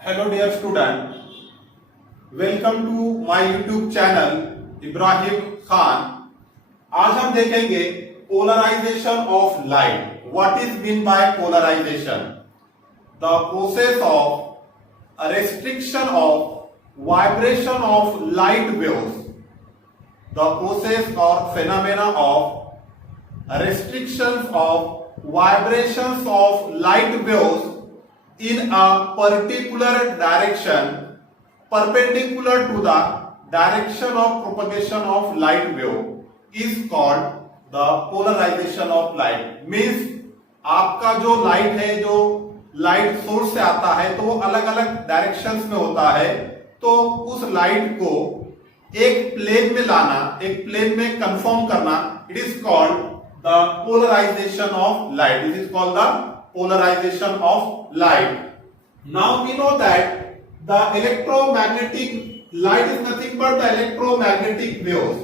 Hello dear student, welcome to my YouTube channel Ibrahim Khan. आज हम देखेंगे polarization of light. What is mean by polarization? The process of restriction of vibration of light waves, the process or phenomena of restrictions of vibrations of light waves in a particular direction perpendicular to the direction of propagation of light wave is called the polarization of light. Means आपका जो light है, जो light source से आता है, तो वो अलग अलग डायरेक्शंस में होता है। तो उस लाइट को एक प्लेन में लाना, एक प्लेन में कंफर्म करना, it is called the polarization of light. It is called the polarization of light. Now we know that the electromagnetic light is nothing but the electromagnetic waves.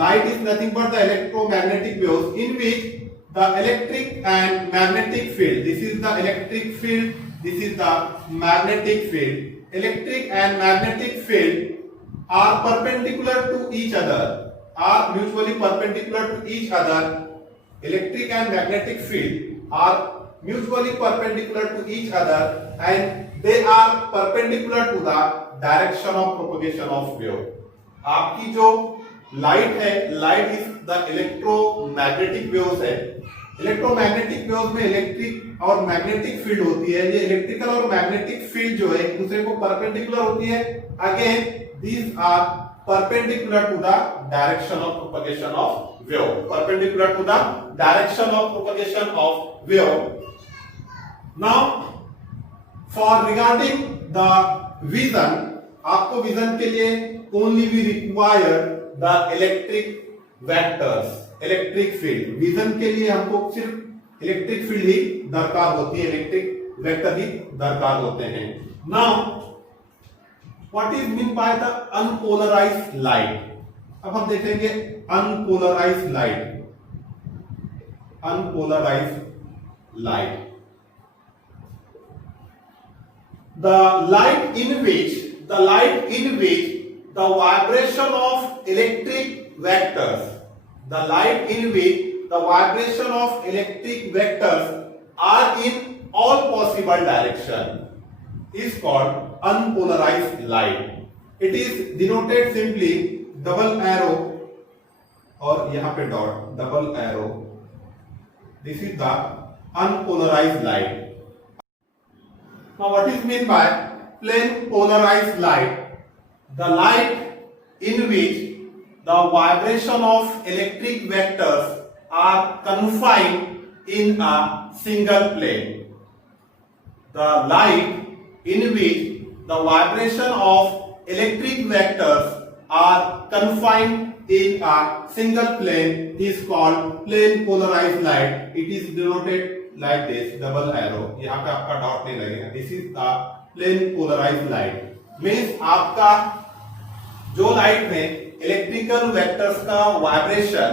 Light is nothing but the electromagnetic waves in which the electric and magnetic field. This is the electric field. This is the magnetic field. Electric and magnetic field are perpendicular to each other. Are mutually perpendicular to each other. Electric and magnetic field are mutually perpendicular to each other and they are perpendicular to the direction of propagation of wave. आपकी जो light है, light is the electromagnetic waves है। Electromagnetic waves में electric और magnetic field होती है। ये electrical और मैग्नेटिक फील्ड जो है एक दूसरे को परपेंडिकुलर होती है। Again these are perpendicular to the direction of propagation of wave. Perpendicular to the direction of propagation of wave. Now, for regarding the vision, आपको विजन के लिए only we require the electric vectors, electric field. Vision के लिए हमको सिर्फ electric field ही दरकार होती है, इलेक्ट्रिक वेक्टर ही दरकार होते हैं। Now, what is mean by the unpolarized light? अब हम देखेंगे unpolarized light. Unpolarized light. The light in which the vibration of electric vectors, the light in which the vibration of electric vectors are in all possible direction is called unpolarized light. It is denoted simply double arrow और यहां पे dot, double arrow. This is the unpolarized light. Now what is mean by plain polarized light? The light in which the vibration of electric vectors are confined in a single plane. The light in which the vibration of electric vectors are confined in a single plane is called plain polarized light. It is denoted like this, double arrow. यहाँ पे आपका dot नहीं लगेगा. This is the plain polarized light. Means आपका जो light में electrical vectors का vibration,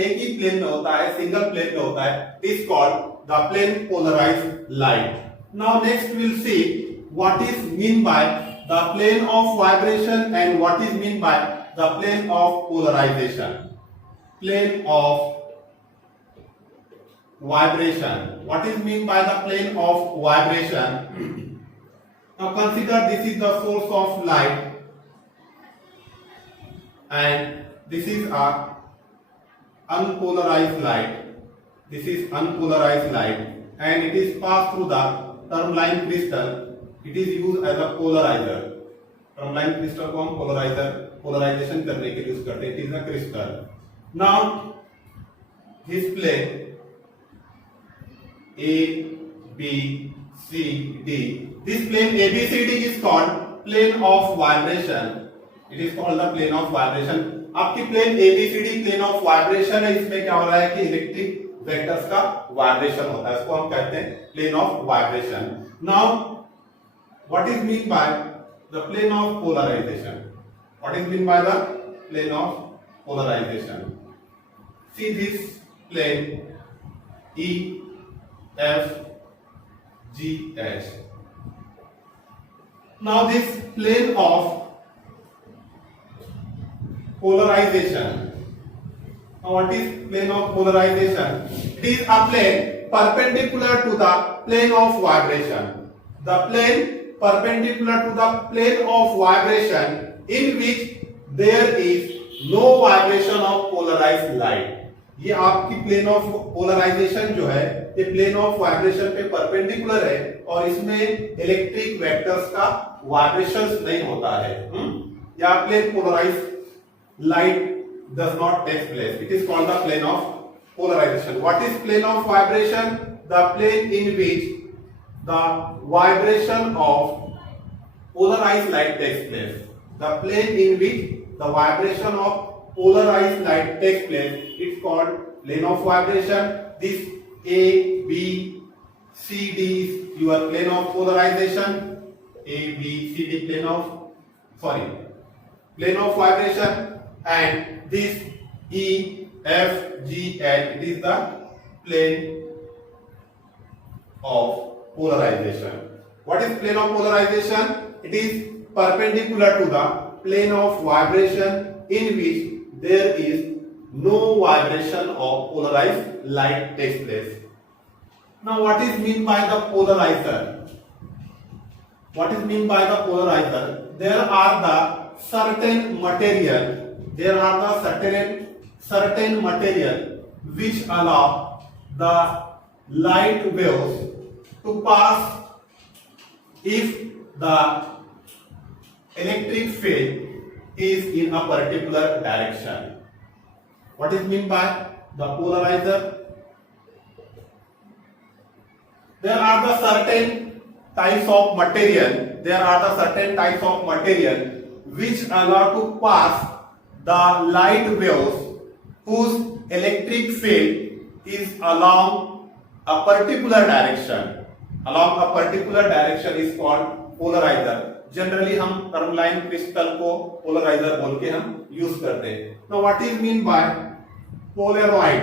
एक ही प्लेन में होता है, सिंगल प्लेन में होता है, is called the plain polarized light. Now next we'll see what is mean by the plane of vibration and what is mean by the plane of polarization. Plane of vibration. What is mean by the plane of vibration? Now consider this is the source of light and this is a unpolarized light. This is unpolarized light and it is passed through the tourmaline crystal. It is use as a polarizer. Tourmaline crystal को हम polarization करने के लिए use करते हैं. It is a crystal. Now this plane A B C D, this plane A B C D is called plane of vibration. It is called the plane of vibration. आपकी plane A B C D plane of vibration है. इसमें क्या हो रहा है कि electric vectors का vibration होता है. इसको हम कहते हैं plane of vibration. Now what is mean by the plane of polarization? What is mean by the plane of polarization? See this plane E F G H. Now this plane of polarization. Now what is plane of polarization? It is a plane perpendicular to the plane of vibration. The plane perpendicular to the plane of vibration in which there is no vibration of polarized light. ये आपकी plane of polarisation जो है ये plane of vibration पे perpendicular है और इसमें electric vectors का वाइब्रेशंस नहीं होता है। या plane polarize light does not take place. It is called the plane of polarization. What is plane of vibration? The plane in which the vibration of polarized light takes place. The plane in which the vibration of polarized light takes place. It's called plane of vibration. This A, B, C, D is your plane of polarization. A, B, C, D plane of vibration. And this E, F, G, H, it is the plane of polarization. What is plane of polarization? It is perpendicular to the plane of vibration in which there is no vibration of polarized light takes place. Now what is mean by the polarizer? What is mean by the polarizer? There are the certain material which allow the light waves to pass if the electric field is in a particular direction. What is meant by the polarizer? There are the certain types of material which allow to pass the light waves whose electric field is along a particular direction is called polarizer. Generally हम tourmaline crystal को polariser बोल के हम use करते हैं. Now what is mean by Polaroid?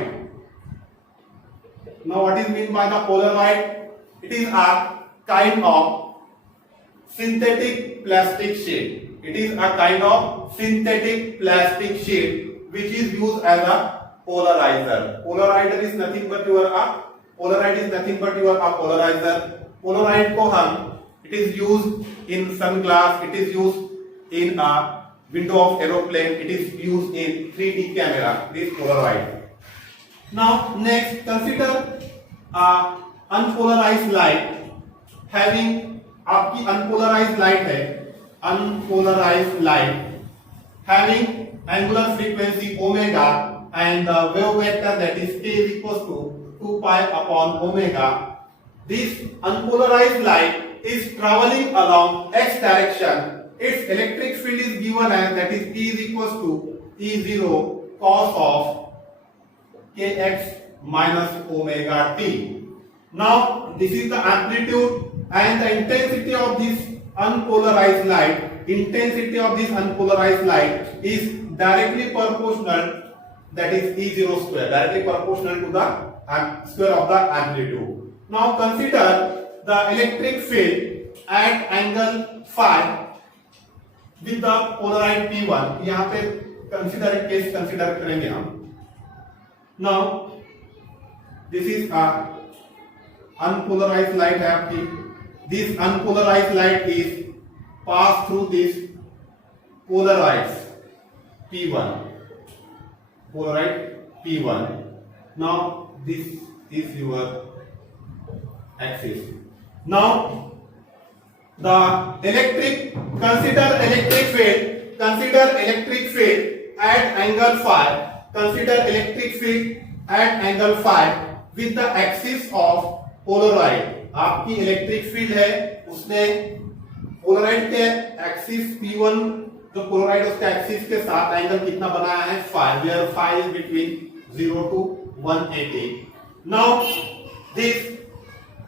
It is a kind of synthetic plastic sheet. Which is used as a polarizer. Polarizer is nothing but your polarizer. Polaroid को हम it is used in sunglass, it is used in a window of aeroplane, it is used in 3D camera. This Polaroid. Now next consider a unpolarized light having आपकी unpolarized light है, unpolarized light having angular frequency omega and the wave vector that is k is equals to 2 pi upon omega. This unpolarized light is traveling along x direction. Its electric field is given as that is E is equals to E0 cos of kx minus omega t. Now this is the amplitude and the intensity of this unpolarized light. Intensity of this unpolarized light is directly proportional, that is E0 square, directly proportional to the square of the amplitude. Now consider the electric field at angle phi with the polarized P1. यहाँ पे case consider करेंगे हम. Now this is a unpolarized light है आपकी. This unpolarized light is pass through this polarize P1. Now this is your axis. Now the consider electric field at angle phi. Consider electric field at angle phi with the axis of Polaroid. आपकी electric field है उसने Polaroid के axis P1 जो Polaroid उसके axis के साथ angle कितना बनाया है phi, where phi is between 0 to 180. Now this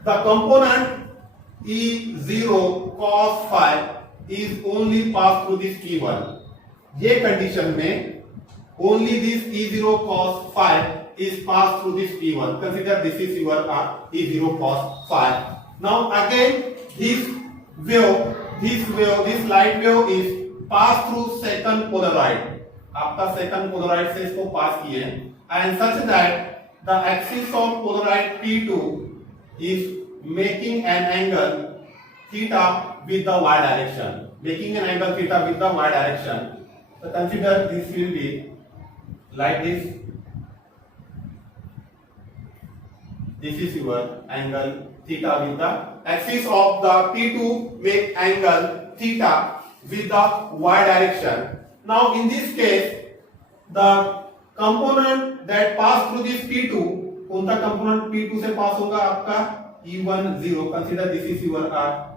the component E0 cos phi is only passed through this P1. ये कंडीशन में only this E0 cos phi is passed through this P1. Consider this is your E0 cos phi. Now again this wave this light wave is passed through second polaroid. आपका second polaroid से इसको pass किए and such that the axis of polaroid P2 is making an angle theta with the y direction. Making an angle theta with the y direction. So consider this will be like this. This is your angle theta with the axis of the P2 make angle theta with the y direction. Now in this case, the component that pass through this P2, कौन सा component P2 से pass होगा आपका E10. Consider this is your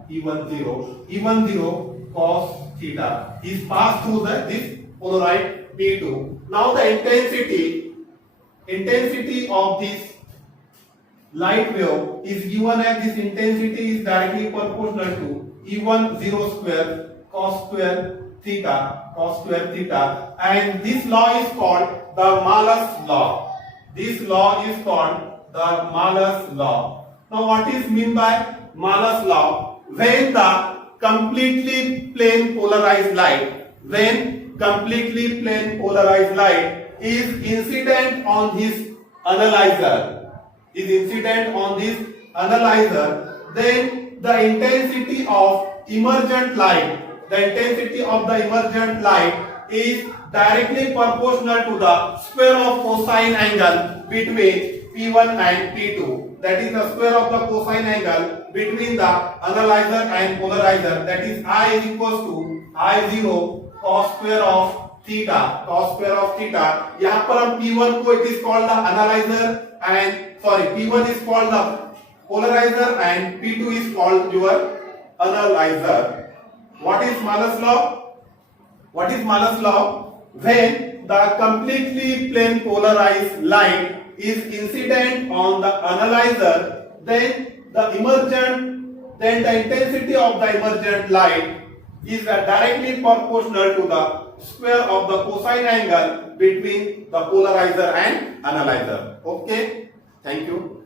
E10 cos theta is passed through this polaroid P2. Now the intensity of this light wave is given as this intensity is directly proportional to E10 square cos square theta, and this law is called the Malus law. This law is called the Malus law. Now what is mean by Malus law? When the completely plane polarized light is incident on this analyzer, then the intensity of emergent light is directly proportional to the square of cosine angle between P1 and P2. That is the square of the cosine angle between the analyzer and polarizer. That is I is equals to I0 cos square of theta. यहाँ पर हम P1 को it is called the analyzer and P1 is called the polarizer and P2 is called your analyzer. What is Malus law? When the completely plane polarized light is incident on the analyzer, then the intensity of the emergent light is directly proportional to the square of the cosine angle between the polarizer and analyzer. Okay, thank you.